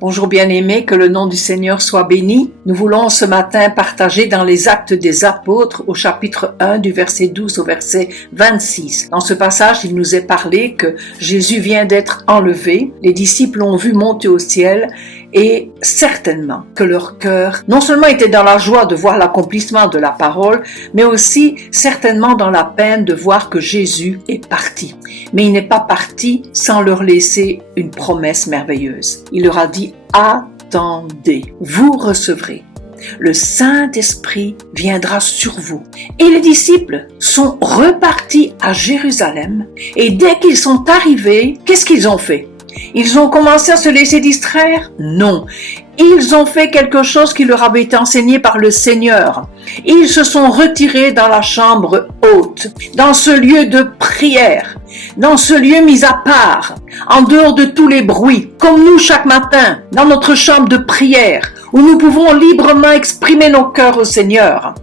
Bonjour bien-aimés, que le nom du Seigneur soit béni. Nous voulons ce matin partager dans les Actes des Apôtres au chapitre 1 du verset 12 au verset 26. Dans ce passage, il nous est parlé que Jésus vient d'être enlevé, les disciples l'ont vu monter au ciel et certainement que leur cœur non seulement était dans la joie de voir l'accomplissement de la parole, mais aussi certainement dans la peine de voir que Jésus est parti. Mais il n'est pas parti sans leur laisser une promesse merveilleuse. Il leur a dit « Attendez, vous recevrez. Le Saint-Esprit viendra sur vous. » Et les disciples sont repartis à Jérusalem et dès qu'ils sont arrivés, qu'est-ce qu'ils ont fait? Ils ont commencé à se laisser distraire? Non. Ils ont fait quelque chose qui leur avait été enseigné par le Seigneur. Ils se sont retirés dans la chambre haute, dans ce lieu de prière, dans ce lieu mis à part, en dehors de tous les bruits, comme nous chaque matin, dans notre chambre de prière, où nous pouvons librement exprimer nos cœurs au Seigneur.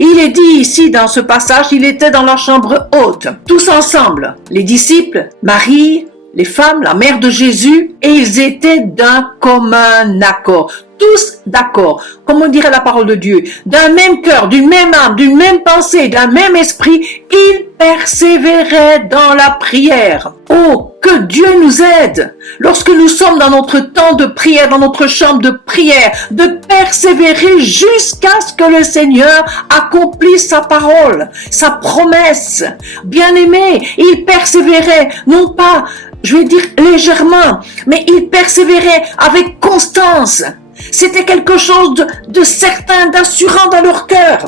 Il est dit ici dans ce passage, il était dans la chambre haute, tous ensemble, les disciples, Marie, les femmes, la mère de Jésus, et ils étaient d'un commun accord. Tous d'accord, comme on dirait la parole de Dieu, d'un même cœur, d'une même âme, d'une même pensée, d'un même esprit, ils persévéraient dans la prière. Oh, que Dieu nous aide, lorsque nous sommes dans notre temps de prière, dans notre chambre de prière, de persévérer jusqu'à ce que le Seigneur accomplisse sa parole, sa promesse. Bien-aimés, ils persévéraient, non pas, je vais dire légèrement, mais ils persévéraient avec constance. C'était quelque chose de certain, d'assurant dans leur cœur.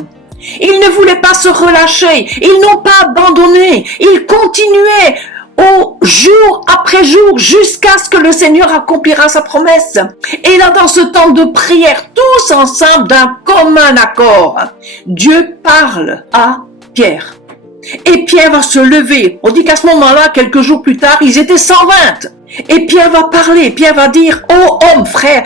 Ils ne voulaient pas se relâcher, ils n'ont pas abandonné, ils continuaient au jour après jour jusqu'à ce que le Seigneur accomplira sa promesse. Et là, dans ce temps de prière, tous ensemble d'un commun accord, Dieu parle à Pierre. Et Pierre va se lever. On dit qu'à ce moment-là, quelques jours plus tard, ils étaient 120. Et Pierre va parler, Pierre va dire, « Ô homme, frère,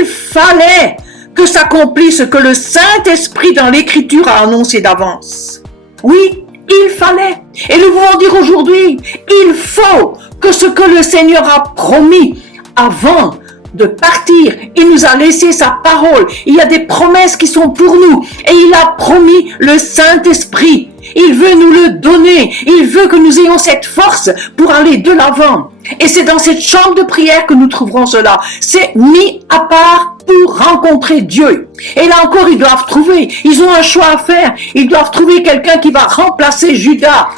il fallait que s'accomplisse ce que le Saint-Esprit dans l'Écriture a annoncé d'avance. » Oui, il fallait. Et nous pouvons dire aujourd'hui, il faut que ce que le Seigneur a promis avant de partir, il nous a laissé sa parole. Il y a des promesses qui sont pour nous. Et il a promis le Saint-Esprit. Il veut nous le donner. Il veut que nous ayons cette force pour aller de l'avant. Et c'est dans cette chambre de prière que nous trouverons cela. C'est mis à part pour rencontrer Dieu. Et là encore, ils doivent trouver. Ils ont un choix à faire. Ils doivent trouver quelqu'un qui va remplacer Judas.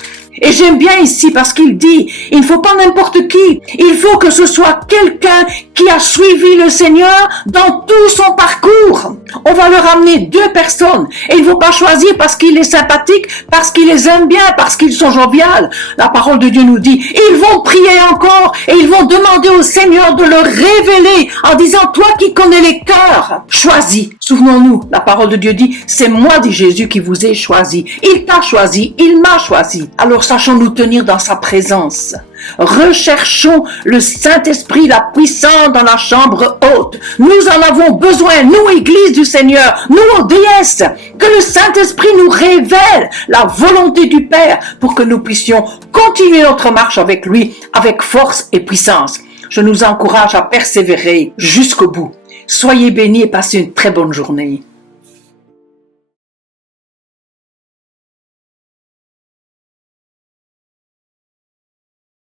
Et j'aime bien ici parce qu'il dit, il ne faut pas n'importe qui. Il faut que ce soit quelqu'un qui a suivi le Seigneur dans tout son parcours. On va leur amener 2 personnes. Et il ne faut pas choisir parce qu'il est sympathique, parce qu'il les aime bien, parce qu'ils sont joviales. La parole de Dieu nous dit, ils vont prier encore et ils vont demander au Seigneur de leur révéler en disant, toi qui connais les cœurs, choisis. Souvenons-nous, la parole de Dieu dit, c'est moi, dit Jésus, qui vous ai choisi. Il t'a choisi, il m'a choisi. Alors sachons nous tenir dans sa présence. Recherchons le Saint-Esprit, la puissance dans la chambre haute. Nous en avons besoin, nous, Église du Seigneur, nous, déesses, que le Saint-Esprit nous révèle la volonté du Père pour que nous puissions continuer notre marche avec lui, avec force et puissance. Je nous encourage à persévérer jusqu'au bout. Soyez bénis et passez une très bonne journée.